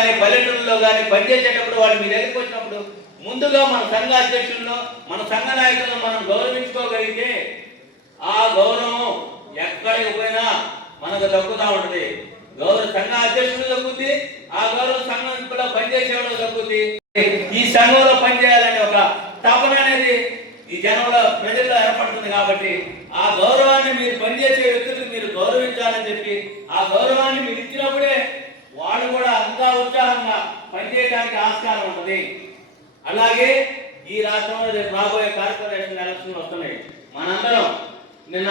కానీ పల్లెటూరులో కానీ పనిచేసేటప్పుడు వాళ్ళు మీ దగ్గరికి వచ్చినప్పుడు ముందుగా మన సంఘ అధ్యక్షులను మన సంఘ నాయకులను మనం గౌరవించుకోగలిగితే ఆ గౌరవం ఎక్కడికి పోయినా మనకు దక్కుతూ ఉంటుంది. సంఘ అధ్యక్షులు దక్కుద్ది, ఆ గౌరవం సంఘంలో పనిచేసేవాళ్ళు దక్కుద్ది. ఈ సంఘంలో పనిచేయాలనే ఒక తపన అనేది ఈ జనంలో ప్రజల్లో ఏర్పడుతుంది. కాబట్టి ఆ గౌరవాన్ని మీరు పనిచేసే వ్యక్తులకు మీరు గౌరవించాలని చెప్పి ఆ గౌరవాన్ని మీరు ఇచ్చినప్పుడే వాళ్ళు కూడా ఇంకా ఉత్సాహంగా పనిచేయడానికి ఆస్కారం ఉంటుంది. అలాగే ఈ రాష్ట్రంలో రేపు రాబోయే కార్పొరేషన్ ఎలక్షన్లు వస్తున్నాయి. మనందరం నిన్న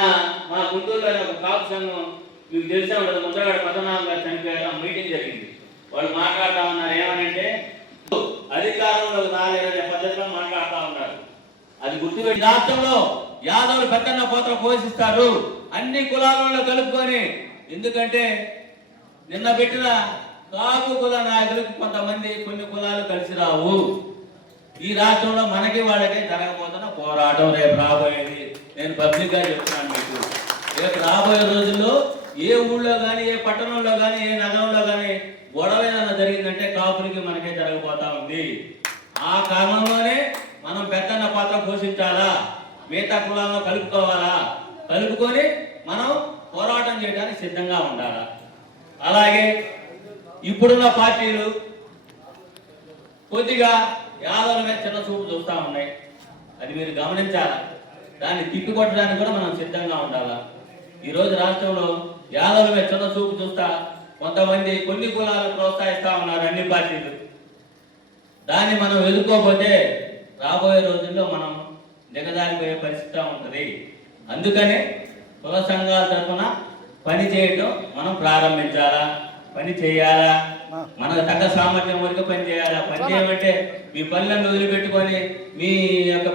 మా గుంటూరులో ఒక కాపు సంఘం మీకు తెలిసే ఉంటుంది, ముద్రగడ పద్మనాభం గారు చనిపోయారు, మీటింగ్ జరిగింది. వాళ్ళు మాట్లాడుతూ ఉన్నారు ఏమనంటే అధికారంలోకి రాలేదనే పద్ధతిలో మాట్లాడుతూ ఉన్నారు. అది గుర్తుపెట్టి రాష్ట్రంలో యాదవులు పెద్దన్న పాత్ర పోషిస్తారు అన్ని కులాలలో కలుపుకొని. ఎందుకంటే నిన్న పెట్టిన కాపు కుల నాయకులకు కొంతమంది కొన్ని కులాలు కలిసి రావు. ఈ రాష్ట్రంలో మనకి వాళ్ళకి జరగబోతున్న పోరాటం రేపు రాబోయేది. నేను పబ్లిక్ గా చెప్తున్నాను మీకు. రేపు రాబోయే రోజుల్లో ఏ ఊళ్ళో కానీ ఏ పట్టణంలో కానీ ఏ నగరంలో కానీ గొడవ ఏదైనా జరిగిందంటే కాపులకి మనకే జరగబోతా ఉంది. ఆ కారణంలోనే మనం పెద్దన్న పాత్ర పోషించాలా, మిగతా కులాలను కలుపుకోవాలా, కలుపుకొని మనం పోరాటం చేయడానికి సిద్ధంగా ఉండాలా. అలాగే ఇప్పుడున్న పార్టీలు కొద్దిగా యాదవుల మీద చిన్న చూపు చూస్తూ ఉన్నాయి. అది మీరు గమనించాలా. దాన్ని తిప్పికొట్టడానికి కూడా మనం సిద్ధంగా ఉండాలా. ఈరోజు రాష్ట్రంలో యాదవుల మీద చిన్న చూపు చూస్తా కొంతమంది కొన్ని కులాలు ప్రోత్సహిస్తా ఉన్నారు అన్ని పార్టీలు. దాన్ని మనం ఎదుర్కోకపోతే రాబోయే రోజుల్లో మనం దిగజారిపోయే పరిస్థితి ఉంటుంది. అందుకనే కుల సంఘాల తరఫున పని చేయటం మనం ప్రారంభించాలా, పని చేయాలా, మనకు తగ్గ సామర్థ్యం వరకు పని చేయాలా. పని చేయమంటే మీ పనులను వదిలిపెట్టుకొని మీ యొక్క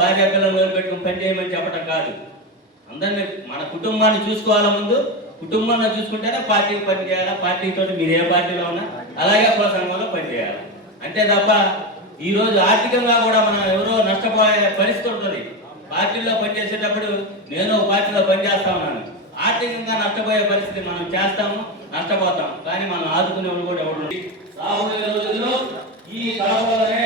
భార్య పిల్లలను వదిలిపెట్టుకొని పని చేయమని చెప్పడం కాదు. అందరినీ మన కుటుంబాన్ని చూసుకోవాలా. ముందు కుటుంబాన్ని చూసుకుంటేనే పార్టీకి పని చేయాలా. పార్టీతో మీరు ఏ పార్టీలో ఉన్నా అలాగే కుల సంఘంలో పని చేయాలి. అంతే తప్ప ఈరోజు ఆర్థికంగా కూడా మనం ఎవరో నష్టపోయే పరిస్థితి ఉంటుంది. పార్టీలో పనిచేసేటప్పుడు నేను పార్టీలో పనిచేస్తా ఉన్నాను, ఆర్థికంగా నష్టపోయే పరిస్థితి మనం చేస్తాము, నష్టపోతాం. కానీ మనం ఆదుకునే వాళ్ళు కూడా ఎవరు. రాబోయే రోజుల్లో ఈ కడపలోనే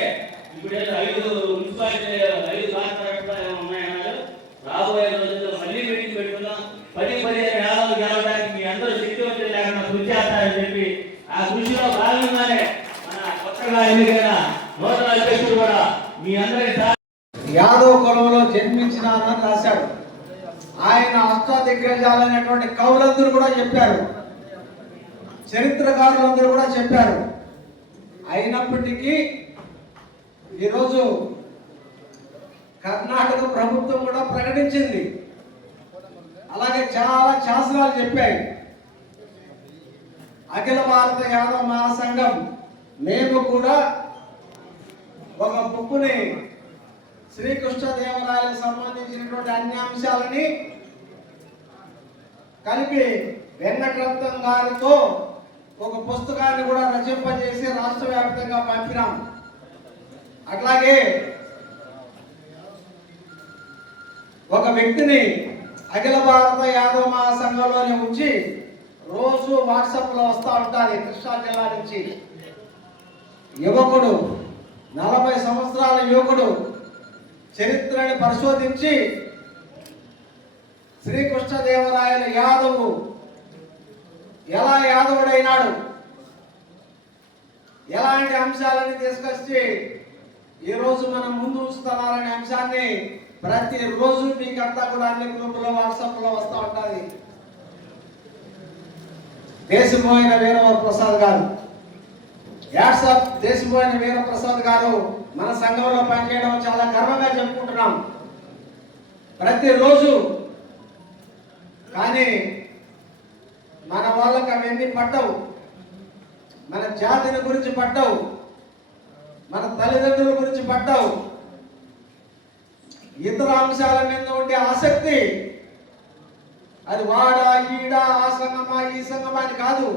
ఇప్పుడు 5 మున్సిపాలిటీ 5 కార్పొరేషన్లు ఉన్నాయన్నారు. రాబోయే రోజుల్లో మళ్ళీ మీటింగ్ పెట్టుకున్నాం. 10-15 యాదవులు గెలవడానికి మీ అందరూ శక్తివంతులు లేకుండా కృషి చేస్తారని చెప్పి ఆ కృషిలో భాగంగానే మన కొత్తగా ఎన్నికైన నూతన అధ్యక్షుడు కూడా మీ అందరి యాదవ్ కులంలో జన్మించినానని రాశాడు. ఆయన అష్టాదిగ్గజాలైనటువంటి కవులందరూ కూడా చెప్పారు, చరిత్రకారులందరూ కూడా చెప్పారు. అయినప్పటికీ ఈరోజు కర్ణాటక ప్రభుత్వం కూడా ప్రకటించింది, అలాగే చాలా శాసనాలు చెప్పాయి. అఖిల భారత యాదవ మహాసంఘం మేము కూడా ఒక బుక్కుని శ్రీకృష్ణదేవరాయలకు సంబంధించినటువంటి అన్ని అంశాలని కలిపి వెంకటరత్నం గారితో ఒక పుస్తకాన్ని కూడా రచింపజేసి రాష్ట్ర వ్యాప్తంగా పంపినాం. అట్లాగే ఒక వ్యక్తిని అఖిల భారత యాదవ మహాసంఘంలోనే ఉంచి రోజు వాట్సాప్లో వస్తూ ఉంటారు. కృష్ణా జిల్లా నుంచి యువకుడు, 40 సంవత్సరాల యువకుడు చరిత్రని పరిశోధించి శ్రీకృష్ణదేవరాయల యాదవు ఎలా యాదవుడైనాడు, ఎలాంటి అంశాలని తీసుకొచ్చి ఈరోజు మనం ముందు ఉంచుతున్నారనే అంశాన్ని ప్రతిరోజు మీకంతా కూడా అన్ని గ్రూపులో వాట్సాప్లో వస్తూ ఉంటుంది. దేశపోయిన వీరప్రసాద్ గారు, యాట్సాప్ దేశపోయిన వీరప్రసాద్ గారు మన సంఘంలో పనిచేయడం చాలా గర్వంగా చెప్పుకుంటున్నాం ప్రతిరోజు. కానీ మన వాళ్ళకి అవన్నీ పట్టవు, మన జాతిని గురించి పట్టవు, మన తల్లిదండ్రుల గురించి పట్టవు. ఇతర అంశాల మీద ఉండే ఆసక్తి అది వాడా ఈడా ఆ సంఘమా ఈ సంఘమా అని కాదు.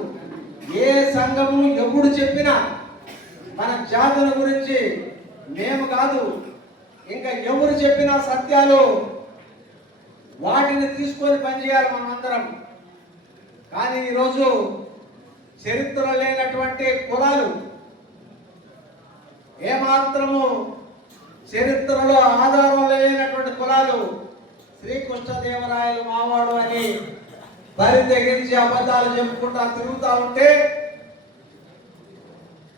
ఏ సంఘము ఎప్పుడు చెప్పినా మన జాతుల గురించి మేము కాదు, ఇంకా ఎవరు చెప్పినా సత్యాలు వాటిని తీసుకొని పనిచేయాలి మనమందరం. కానీ ఈరోజు చరిత్ర లేనటువంటి కులాలు, ఏమాత్రము చరిత్రలో ఆధారం లేనటువంటి కులాలు శ్రీకృష్ణదేవరాయలు మావాడు అని బరి తెగించి అబద్ధాలు చెప్పుకుంటా తిరుగుతా ఉంటే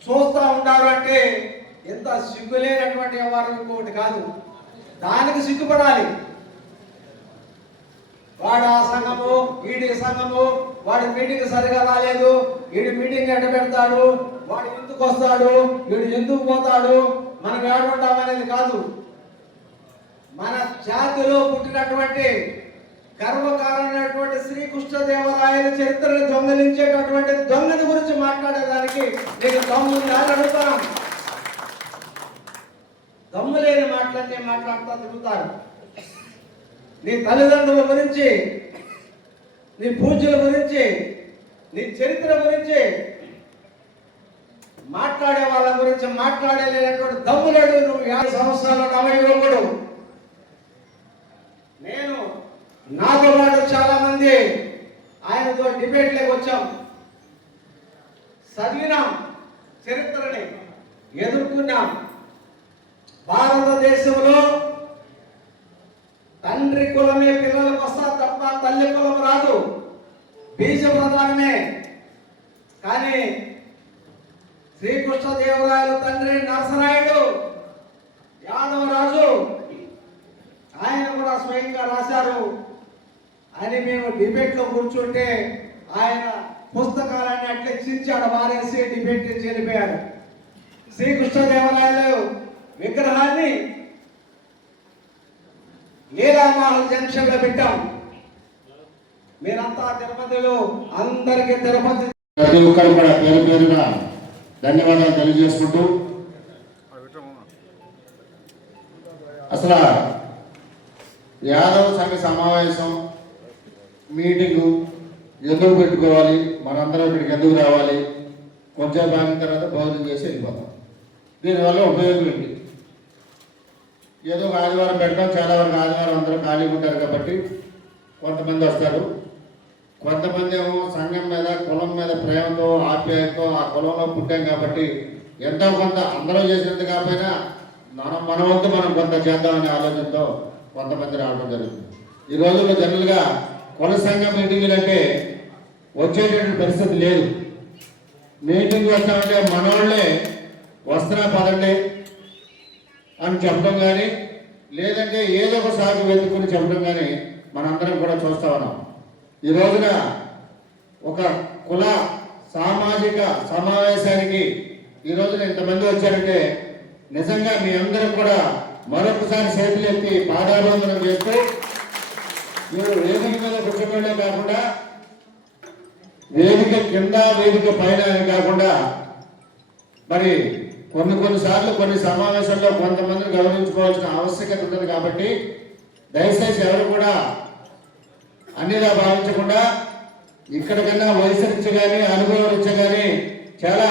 చూస్తా ఉంటారు అంటే ఎంత సిగ్గులేనటువంటి వ్యవహారం ఇంకొకటి కాదు. దానికి సిగ్గుపడాలి. వాడు ఆ సంఘము, వీడి సంఘము, వాడి మీటింగ్ సరిగా రాలేదు, వీడి మీటింగ్ ఎట్ట పెడతాడు, వాడు ఎందుకు వస్తాడు, వీడు ఎందుకు పోతాడు, మనం ఏడుంటామనేది కాదు. మన జాతిలో పుట్టినటువంటి గర్వకారణమైనటువంటి శ్రీకృష్ణదేవరాయల చరిత్రను దొంగలించేటటువంటి దొంగని గురించి మాట్లాడేదానికి నేను దమ్ముని అడుగుతాను. దమ్ము లేని మాటలన్నీ మాట్లాడుతూ తిరుగుతారు. నీ తల్లిదండ్రుల గురించి, నీ పూజల గురించి, నీ చరిత్ర గురించి మాట్లాడే వాళ్ళ గురించి మాట్లాడలేనటువంటి దమ్ములేడు. నువ్వు 50 సంవత్సరాల నవయువకుడు. నేను నాతో పాటు చాలా మంది ఆయనతో డిబేట్లోకి వచ్చాం, చదివినాం, చరిత్రని ఎదుర్కొన్నాం. భారతదేశంలో తండ్రి కులమే పిల్లలకు వస్తా తప్ప తల్లి కులం రాదు. బీజ ప్రధానమే. కానీ శ్రీకృష్ణదేవరాయలు తండ్రి నరసరాయుడు యాదవ రాజు, ఆయన కూడా స్వయంగా రాశారు అని మేము డిబేట్లో కూర్చుంటే ఆయన పుస్తకాలన్నీ అట్లే చించాడు, వారేసి డిబేట్ చెల్లిపోయాడు. శ్రీకృష్ణదేవరాయలు విగ్రహాన్ని లీలామహల్ జంక్షన్ లో పెట్టాం. మీరంతా తిరుపతిలో అందరికీ తిరుపతి ప్రతి ఒక్కరు కూడా పేరు పేరున ధన్యవాదాలు తెలియజేసుకుంటూ, అసలు యాదవ సంఘ సమావేశం మీటింగు ఎందుకు పెట్టుకోవాలి, మనందరం ఇక్కడికి ఎందుకు రావాలి, కొంచెం బాగిన తర్వాత భోజనం చేసి వెళ్ళిపోతాం. దీనివల్ల ఉపయోగం ఏంటి? ఏదో ఒక ఆదివారం పెడతాం, చాలా వరకు ఆదివారం అందరూ ఖాళీగా ఉంటారు కాబట్టి కొంతమంది వస్తారు. కొంతమంది ఏమో సంఘం మీద, కులం మీద ప్రేమతో, ఆప్యాయతో ఆ కులంలో పుట్టాం కాబట్టి ఎంతో కొంత అందరూ చేసినంత కాకపోయినా మన వద్దు మనం కొంత చేద్దామనే ఆలోచనతో కొంతమంది రావడం జరుగుతుంది. ఈ రోజుల్లో జనరల్గా కుల సంఘ మీటింగులు అంటే వచ్చేటటువంటి పరిస్థితి లేదు. మీటింగ్ వస్తామంటే మనోళ్ళే వస్తున్నా పదండి అని చెప్పడం కానీ, లేదంటే ఏదో ఒక సాగు వెతుకుని చెప్పడం కానీ మనందరం కూడా చూస్తా ఉన్నాం. ఈ రోజున ఒక కుల సామాజిక సమావేశానికి ఈ రోజున ఇంతమంది వచ్చారంటే నిజంగా మీ అందరం కూడా మరొకసారి చేతులు ఎత్తి పాదాభివందనం చేస్తూ, మీరు వేదిక మీద కూర్చోబడే కాకుండా వేదిక కింద వేదిక పైన అని కాకుండా మరి కొన్నిసార్లు కొన్ని సమావేశాల్లో కొంతమందిని గౌరవించుకోవాల్సిన ఆవశ్యకత ఉంటుంది. కాబట్టి దయచేసి ఎవరు కూడా అన్నిలా భావించకుండా ఇక్కడ కన్నా వయసు రీత్యా కానీ అనుభవం రీత్యా కానీ చాలా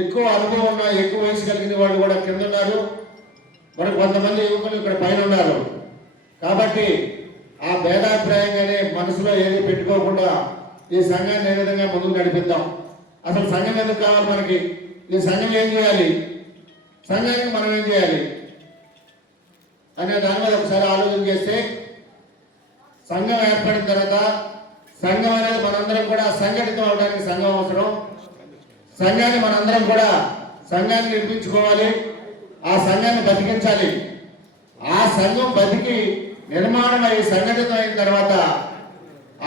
ఎక్కువ అనుభవం ఉన్న, ఎక్కువ వయసు కలిగిన వాళ్ళు కూడా కింద ఉన్నారు. మరి కొంతమంది యువకులు ఇక్కడ పైన ఉన్నారు. కాబట్టి ఆ భేదాభిప్రాయంగానే మనసులో ఏది పెట్టుకోకుండా ఈ సంఘాన్ని ఏ విధంగా ముందుకు నడిపిద్దాం. అసలు సంఘం ఎందుకు కావాలి మనకి? ఈ సంఘం ఏం చేయాలి, సంఘానికి మనం ఏం చేయాలి అనే దాని మీద ఒకసారి ఆలోచన చేస్తే, సంఘం ఏర్పడిన తర్వాత సంఘం అనేది మనందరం కూడా సంఘటితం అవడానికి సంఘం అవసరం. సంఘాన్ని మనందరం కూడా సంఘాన్ని నిర్మించుకోవాలి, ఆ సంఘాన్ని బతికించాలి. ఆ సంఘం బతికి నిర్మాణం అయి సంఘటితం అయిన తర్వాత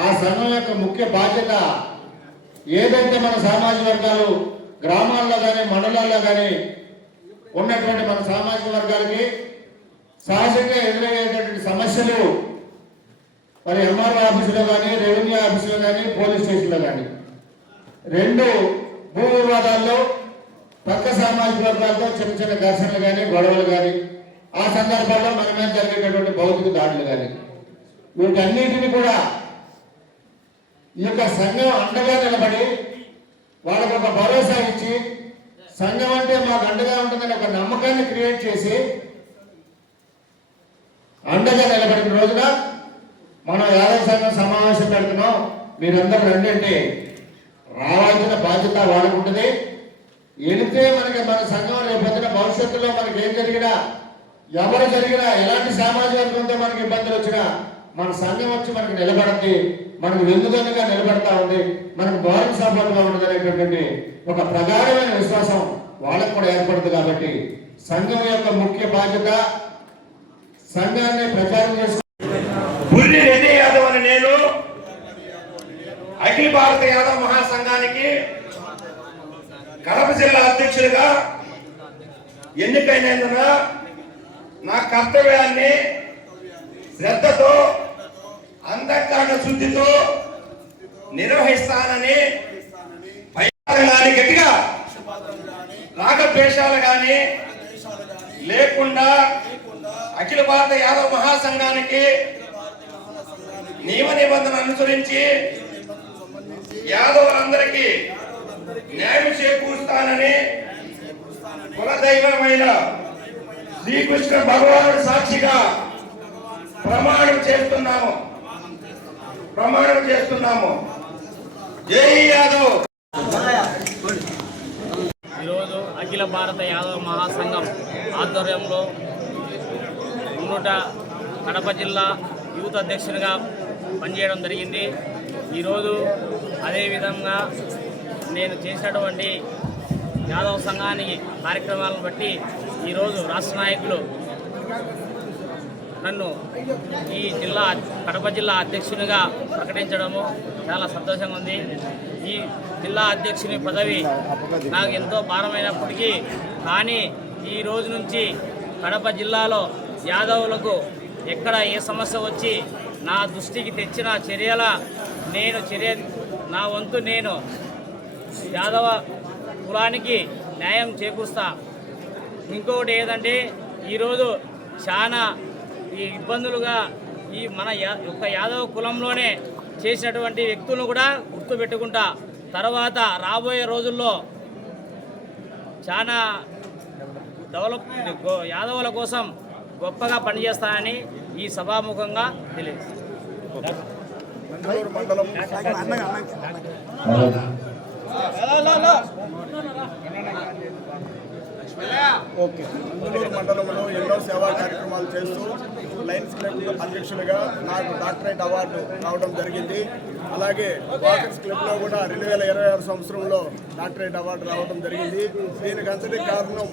ఆ సంఘం యొక్క ముఖ్య బాధ్యత ఏదైతే మన సామాజిక వర్గాలు గ్రామాల్లో కానీ మండలాల్లో కానీ ఉన్నటువంటి మన సామాజిక వర్గాలకి సహజంగా ఎదురయ్యేటటువంటి సమస్యలు మరి ఎంఆర్ఓ ఆఫీసులో కానీ, రెవెన్యూ ఆఫీసులో కానీ, పోలీస్ స్టేషన్లో కానీ, రెండు భూ వివాదాల్లో పక్క సామాజిక వర్గాలతో చిన్న చిన్న ఘర్షణలు కానీ, గొడవలు కానీ, ఆ సందర్భాల్లో మన మీద జరిగేటటువంటి భౌతిక దాడులు కానీ, వీటన్నిటిని కూడా ఈ యొక్క సంఘం అండగా నిలబడి వాళ్ళకు ఒక భరోసా ఇచ్చి, సంఘం అంటే మాకు అండగా ఉంటుందని ఒక నమ్మకాన్ని క్రియేట్ చేసి అండగా నిలబడిన రోజున మనం యాదవ సంఘం సమావేశం పెడుతున్నాం, మీరందరూ రండి అంటే రావాల్సిన బాధ్యత వాళ్ళకు ఉంటుంది. వెళితే మనకి మన సంఘం రేపొద్దున భవిష్యత్తులో మనకి ఏం జరిగినా, ఎవరు జరిగినా, ఎలాంటి సామాజిక వర్గంతో మనకి ఇబ్బందులు వచ్చినా మన సంఘం వచ్చి మనకు నిలబడుతుంది, మనకు వెన్నుదన్నుగా నిలబడతా ఉంది, మనకు గౌరవ సపోర్ట్గా ఉంటుంది అనేటటువంటి ఒక ప్రగాఢమైన విశ్వాసం వాళ్ళకు కూడా ఏర్పడుతుంది. కాబట్టి సంఘం యొక్క ముఖ్య బాధ్యత సంఘాన్ని ప్రచారం చేసి బుర్రి రెడ్డి యాదవ్ అని నేను అఖిల భారత యాదవ్ మహాసంఘానికి కడప జిల్లా అధ్యక్షుడిగా ఎన్నికైనందున నా కర్తవ్యాన్ని శ్రద్ధతో అంతఃకరణ శుద్ధితో నిర్వహిస్తానని గట్టిగా రాగద్వేషాలు కానీ లేకుండా అఖిల భారత యాదవ్ మహాసంఘానికి నియమ నిబంధనలు అనుసరించి యాదవులందరికీ న్యాయం చేకూరుస్తానని కులదైవమైన శ్రీకృష్ణ భగవానుడు సాక్షిగా ప్రమాణం చేస్తున్నాము. జై యాదవ్. ఈరోజు అఖిల భారత యాదవ మహాసంఘం ఆధ్వర్యంలో మున్నూట కడప జిల్లా యూత్ అధ్యక్షునిగా పనిచేయడం జరిగింది. ఈరోజు అదేవిధంగా నేను చేసినటువంటి యాదవ సంఘానికి కార్యక్రమాలను బట్టి ఈరోజు రాష్ట్ర నాయకులు నన్ను ఈ కడప జిల్లా అధ్యక్షునిగా ప్రకటించడము చాలా సంతోషంగా ఉంది. ఈ జిల్లా అధ్యక్షుని పదవి నాకు ఎంతో భారమైనప్పటికీ కానీ ఈ రోజు నుంచి కడప జిల్లాలో యాదవులకు ఎక్కడ ఏ సమస్య వచ్చి నా దృష్టికి తెచ్చిన నా వంతు నేను యాదవ కులానికి న్యాయం చేకూరుస్తా. ఇంకొకటి ఏదంటే ఈరోజు చాలా ఈ ఇబ్బందులుగా మన యొక్క యాదవ కులంలోనే చేసినటువంటి వ్యక్తులను కూడా గుర్తుపెట్టుకుంటా తర్వాత రాబోయే రోజుల్లో చాలా యాదవుల కోసం గొప్పగా పనిచేస్తానని ఈ సభాముఖంగా తెలియజేస్తాను. నందలూరు మండలంలో ఎన్నో సేవా కార్యక్రమాలు చేస్తూ లయన్స్ క్లబ్ అధ్యక్షులుగా నాకు డాక్టరేట్ అవార్డు రావడం జరిగింది. అలాగే వాకర్స్ క్లబ్లో కూడా 2026 సంవత్సరంలో డాక్టరేట్ అవార్డు రావడం జరిగింది. దీనికి అంతటి కారణం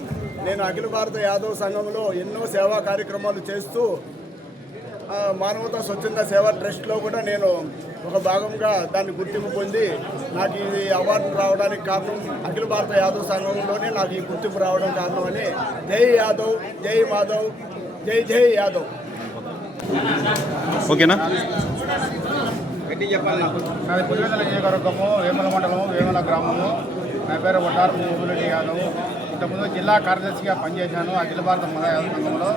నేను అఖిల భారత యాదవ్ సంఘంలో ఎన్నో సేవా కార్యక్రమాలు చేస్తూ మానవతా స్వచ్ఛంద సేవా ట్రస్ట్లో కూడా నేను ఒక భాగంగా దాన్ని గుర్తింపు పొంది నాకు ఈ అవార్డు రావడానికి కారణం అఖిల భారత యాదవ్ సంఘంలోనే నాకు ఈ గుర్తింపు రావడం కారణమని జై యాదవ్, జై మాధవ్, జై జై యాదవ్. ఓకేనా? నాది పులివెందుల నియోజకవర్గము, వేముల మండలము, వేముల గ్రామము. నా పేరు వడ్డారు పులిరెడ్డి యాదవ్. ఇంతకుముందు జిల్లా కార్యదర్శిగా పనిచేశాను అఖిల భారత యాదవ్ సంఘంలో.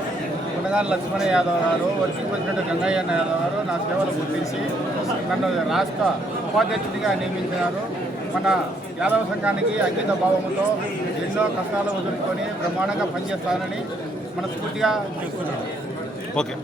గుణగాని లక్ష్మణ యాదవ్ గారు, వర్షికి ప్రెసిడెంట్ గంగయ్య యాదవ్ గారు నా సేవలు గుర్తించి నన్ను రాష్ట్ర ఉపాధ్యక్షుడిగా నియమించారు. మన యాదవ సంఘానికి అంకిత భావముతో ఎన్నో కష్టాలు వదులుకొని బ్రహ్మాండంగా పనిచేస్తానని మనస్ఫూర్తిగా చెప్తున్నాను. ఓకే.